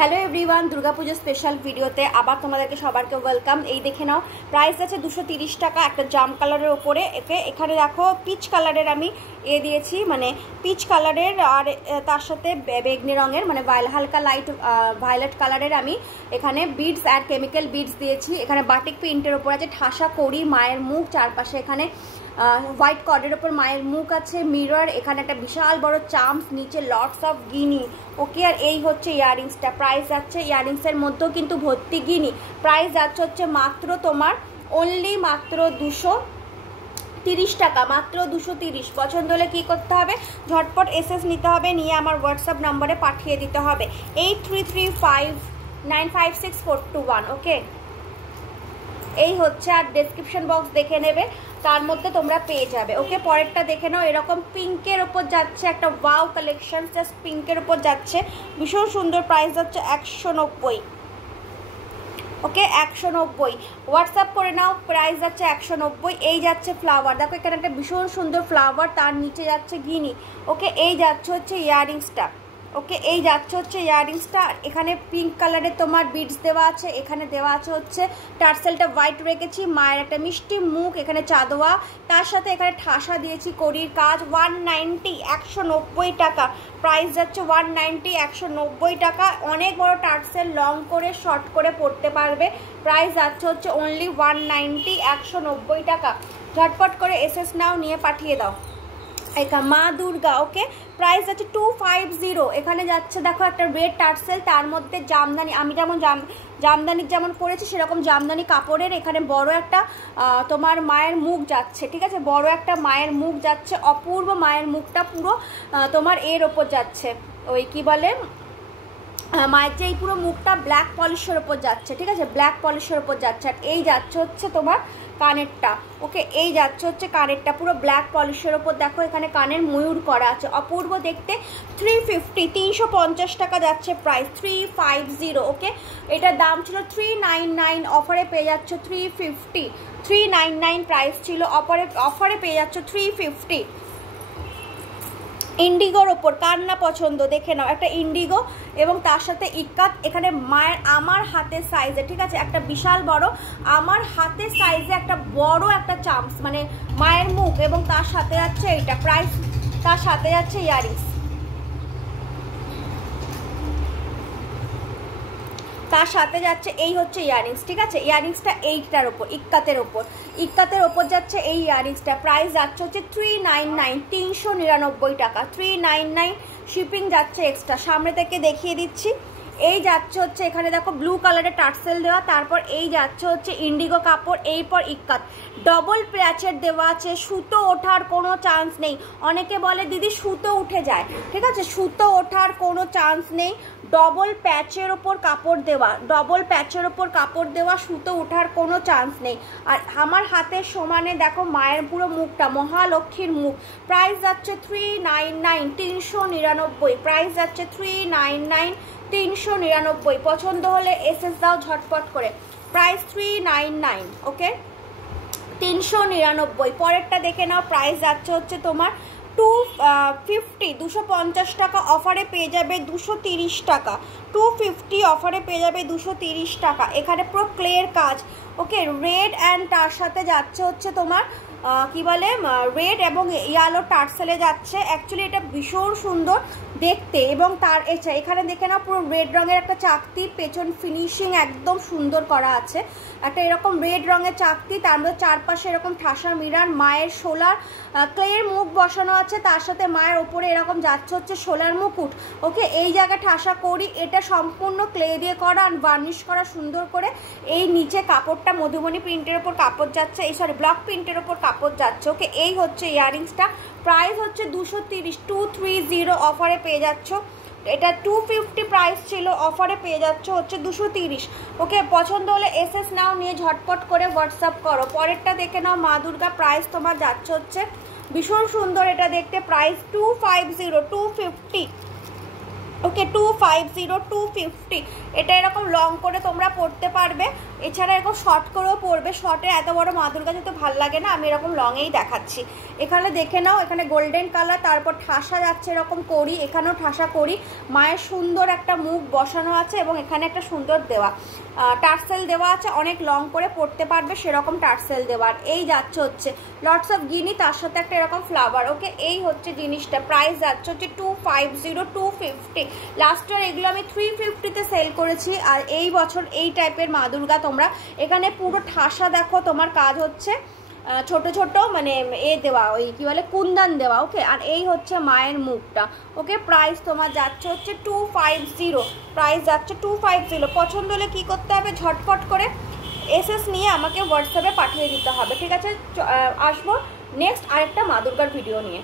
Hello everyone, Durga Puja special ভিডিওতে আবার তোমাদেরকে সবাইকে ওয়েলকাম। এই দেখে নাও, প্রাইস আছে 230 টাকা একটা জাম কালারের ওপরে। এখানে দেখো পিচ কালারের আমি দিয়েছি, মানে পিচ কালারের, আর তার সাথে বেগনি রঙের মানে হালকা লাইট ভায়োলেট কালারের আমি এখানে বিডস আর কেমিক্যাল বিডস দিয়েছি। এখানে বাটিক প্রিন্টের ওপর আছে ঠাসা কড়ি, মায়ের মুখ, চারপাশে এখানে হোয়াইট কর্ডের ওপর মায়ের মুখ আছে, মিরর, এখানে একটা বিশাল বড় চাম্পস, নিচে লটস অফ গিনি। ওকে, আর এই হচ্ছে ইয়াররিংসটা। প্রাইস যাচ্ছে ইয়াররিংসের মধ্যেও কিন্তু ভর্তি গিনি। প্রাইস যাচ্ছে হচ্ছে মাত্র তোমার অনলি মাত্র 230 টাকা, মাত্র 230। পছন্দ হলে কী করতে হবে, ঝটপট এসএস নিতে হবে, নিয়ে আমার হোয়াটসঅ্যাপ নম্বরে পাঠিয়ে দিতে হবে 8335956421। ওকে, এই হচ্ছে, আর ডেসক্রিপশন বক্স দেখে নেবে, তার মধ্যে তোমরা পেয়ে যাবে। ওকে, পরেরটা দেখে নাও। এরকম পিঙ্কের ওপর যাচ্ছে একটা ওয়াও কালেকশন, জাস্ট পিঙ্কের ওপর যাচ্ছে, ভীষণ সুন্দর। প্রাইস হচ্ছে 190। ওকে, 190 হোয়াটসঅ্যাপ করে নাও। প্রাইস যাচ্ছে 190। এই যাচ্ছে ফ্লাওয়ার, দেখো এখানে একটা ভীষণ সুন্দর ফ্লাওয়ার, তার নিচে যাচ্ছে গিনি। ওকে, এই যাচ্ছে হচ্ছে ইয়াররিংসটা। ওকে, এই যাচ্ছে হচ্ছে ইয়াররিংসটা। এখানে পিঙ্ক কালারের তোমার বিডস দেওয়া আছে, এখানে দেওয়া আছে হচ্ছে টার্সেলটা হোয়াইট রেখেছি, মায়ের একটা মিষ্টি মুখ, এখানে চাঁদোয়া, তার সাথে এখানে ঠাসা দিয়েছি কড়ির কাজ। 190, 190 টাকা। প্রাইস যাচ্ছে 190, 190 টাকা। অনেক বড় টার্সেল, লং করে শর্ট করে পরতে পারবে। প্রাইস যাচ্ছে হচ্ছে অনলি 190, 190 টাকা। ঝটপট করে এসএস নাও, নিয়ে পাঠিয়ে দাও। এটা মা দুর্গা। ওকে, প্রাইস আছে 250। এখানে যাচ্ছে দেখো একটা রেড টার্সেল, তার মধ্যে জামদানি, আমি যেমন জামদানির যেমন করেছি সেরকম জামদানি কাপড়ের, এখানে বড় একটা তোমার মায়ের মুখ যাচ্ছে। ঠিক আছে, বড় একটা মায়ের মুখ যাচ্ছে, অপূর্ব মায়ের মুখটা পুরো তোমার এর ওপর যাচ্ছে, ওই কি বলে মায়ের যে এই পুরো মুখটা ব্ল্যাক পলিশের ওপর যাচ্ছে। ঠিক আছে, ব্ল্যাক পলিশের ওপর যাচ্ছে। আর এই যাচ্ছে হচ্ছে তোমার কানেরটা। ওকে, এই যাচ্ছে হচ্ছে কানেরটা পুরো ব্ল্যাক পলিশের ওপর, দেখো এখানে কানের ময়ূর করা আছে, অপূর্ব দেখতে। 350, 350 টাকা যাচ্ছে প্রাইস, 350। ওকে, এটার দাম ছিল 399, অফারে পেয়ে যাচ্ছ 350। 399 প্রাইস ছিল, অফারে পেয়ে যাচ্ছ 350। ইন্ডিগোর ওপর, কার না পছন্দ, দেখে নাও একটা ইন্ডিগো এবং তার সাথে ইক্কাত। এখানে মায়ের আমার হাতের সাইজে, ঠিক আছে, একটা বিশাল বড় আমার হাতের সাইজে একটা বড় একটা চাম্পস, মানে মায়ের মুখ, এবং তার সাথে যাচ্ছে এইটা প্রাইস, তার সাথে যাচ্ছে ইয়াররিংস, তার সাথে যাচ্ছে এই হচ্ছে ইয়াররিংস। ঠিক আছে, ইয়াররিংসটা এইটার ওপর, ইক্কাতের ওপর যাচ্ছে এই ইয়াররিংসটা। প্রাইস যাচ্ছে হচ্ছে 399, 399 টাকা, 399। শিপিং যাচ্ছে এক্সট্রা। সামনে থেকে দেখিয়ে দিচ্ছি। এই যাচ্ছে হচ্ছে এখানে দেখো ব্লু কালারের টার্সেল দেওয়া, তারপর এই যাচ্ছে হচ্ছে ইন্ডিগো কাপড়, এরপর ইক্কাত, ডবল প্যাচের দেওয়া আছে, সুতো ওঠার কোনো চান্স নেই। অনেকে বলে দিদি সুতো উঠে যায়, ঠিক আছে, সুতো ওঠার কোনো চান্স নেই, ডবল প্যাচের ওপর কাপড় দেওয়া, ডবল প্যাচের ওপর কাপড় দেওয়া, সুতো ওঠার কোনো চান্স নেই। আর আমার হাতের সমানে দেখো মায়ের পুরো মুখটা, মহালক্ষ্মীর মুখ। প্রাইস যাচ্ছে 399, 399। প্রাইস যাচ্ছে 399, 399। পছন্দ হলে এসএস দাও ঝটপট করে। প্রাইস 399। ওকে, 399। পরেরটা দেখে নাও। প্রাইস যাচ্ছে হচ্ছে তোমার 250, 250 টাকা। অফারে পেয়ে যাবে 230 টাকা, 250 অফারে পেয়ে যাবে 230 টাকা। এখানে পুরো ক্লের কাজ। ওকে, রেড অ্যান্ড তার সাথে যাচ্ছে হচ্ছে তোমার কি বলে রেড এবং ইয়েলো টার্সেলে যাচ্ছে। অ্যাকচুয়ালি এটা ভীষণ সুন্দর দেখতে, এবং তার এখানে দেখে না পুরো রেড রঙের একটা চাকতি, পেছন ফিনিশিং একদম সুন্দর করা আছে, একটা এরকম রেড রঙের চাকতি, তার মধ্যে চারপাশে এরকম ঠাসা মিরার, মায়ের শোলার ক্লের মুখ বসানো আছে, তার সাথে মায়ের ওপরে এরকম যাচ্ছে হচ্ছে শোলার মুকুট। ওকে, এই জায়গায় ঠাসা করি, এটা সম্পূর্ণ ক্লে দিয়ে করা আর বার্নিশ করা সুন্দর করে। এই নিচে কাপড়টা মধুবনী প্রিন্টের ওপর কাপড় যাচ্ছে, এই সরি ব্লক প্রিন্টের ওপর কাপড় যাচ্ছে। ওকে, এই হচ্ছে ইয়াররিংসটা। প্রাইস হচ্ছে 230, 230 অফারে পেয়ে যাচ্ছ। এটা 250 প্রাইস ছিল, অফারে পেয়ে যাচ্ছ হচ্ছে 230। ওকে, পছন্দ হলে এসএস নাও, নিয়ে ঝটপট করে হোয়াটসঅ্যাপ করো। পরেরটা দেখে নাও, মা দুর্গা। প্রাইস তোমার যাচ্ছে হচ্ছে ভীষণ সুন্দর এটা দেখতে। প্রাইস 250, 250। ওকে 250 250 এটা এরকম লং করে তোমরা পরতে পারবে, এছাড়া এরকম শর্ট করেও পরবে। শর্টে এত বড় মা দুর্গা যেতে ভালো লাগে না, আমি এরকম লংয়েই দেখাচ্ছি। এখানে দেখে নাও, এখানে গোল্ডেন কালার, তারপর ঠাসা যাচ্ছে এরকম করি, এখানেও ঠাসা করি, মায়ের সুন্দর একটা মুখ বসানো আছে এবং এখানে একটা সুন্দর দেওয়া টার্সেল দেওয়া আছে, অনেক লং করে পরতে পারবে সেরকম টার্সেল দেওয়ার। এই যাচ্ছে হচ্ছে লটস অফ গিনি, তার সাথে একটা এরকম ফ্লাওয়ার। ওকে, এই হচ্ছে জিনিসটা, প্রাইস যাচ্ছে হচ্ছে 250 250। লাস্ট ইয়ার এগুলো আমি 350-তে সেল করেছি। আর এই বছর এই টাইপের মা দুর্গা তোমরা এখানে পুরো ঠাসা দেখো, তোমার কাজ হচ্ছে ছোট ছোট মানে এ দেওয়া, ওই কি বলে কুন্দান দেওয়া। ওকে, আর এই হচ্ছে মায়ের মুখটা। ওকে, প্রাইস তোমার যাচ্ছে হচ্ছে 250, প্রাইস যাচ্ছে 250। পছন্দ হলে কী করতে হবে, ঝটফট করে এসএস নিয়ে আমাকে হোয়াটসঅ্যাপে পাঠিয়ে দিতে হবে, ঠিক আছে? আসবো নেক্সট আরেকটা মা দুর্গার ভিডিও নিয়ে।